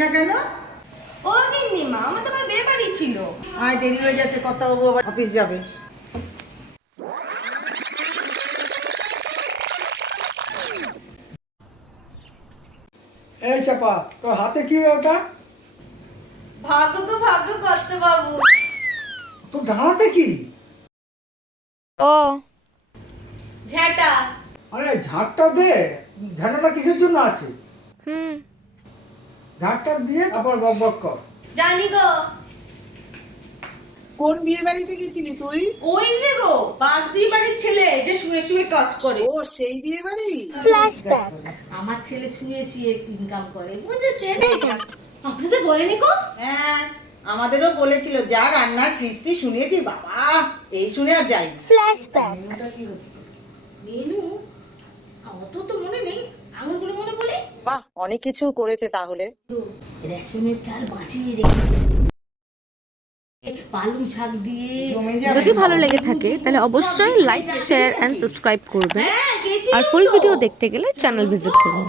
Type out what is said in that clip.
না কেন? ও গিন্নি মা, আমার তো আবার বিয়ে বাড়ি ছিল। আয়, দেরি হয়ে যাচ্ছে, কথা বাবু আবার অফিস যাবে। এই চাপা, তোর হাতে কি ওটা? ভাগ্য গো ভাগ্য করতে বাবু। তোর হাতে কি? ও ঝাঁটা। আরে ঝাঁটটা দে। ঝাঁটাটা কিসের জন্য আছে? হুম ঝাঁটটা দিয়ে তারপর বক বক কর। জানি গো। কোন বিয়ে বাড়িতে গেছিলি তুই? ওই যে গো, বাসদি বাড়ির ছেলে যে শুয়ে শুয়ে কাজ করে। ও সেই বিয়ে বাড়ি? ফ্ল্যাশব্যাক আমার ছেলে শুয়ে শুয়ে ইনকাম করে, বুঝেছেন? আপনাদের বলেনি গো? হ্যাঁ, আমাদেরও বলেছিল, যা রান্নার কিস্তি শুনেছি বাবা, এই শুনে আর যাই। ফ্ল্যাশব্যাক মেনুটা কি হচ্ছে? মেনু অত তো মনে নেই, আঙুলগুলো মনে পড়ে। বাহ, অনেক কিছু করেছে তাহলে। রেশনের চাল বাঁচিয়ে রেখে দিয়েছি, পালং শাক দিয়ে জমে যাবে। যদি ভালো লেগে থাকে তাহলে অবশ্যই লাইক শেয়ার এন্ড সাবস্ক্রাইব করবেন হ্যাঁ গেছি আর ফুল ভিডিও দেখতে গেলে চ্যানেল ভিজিট করুন।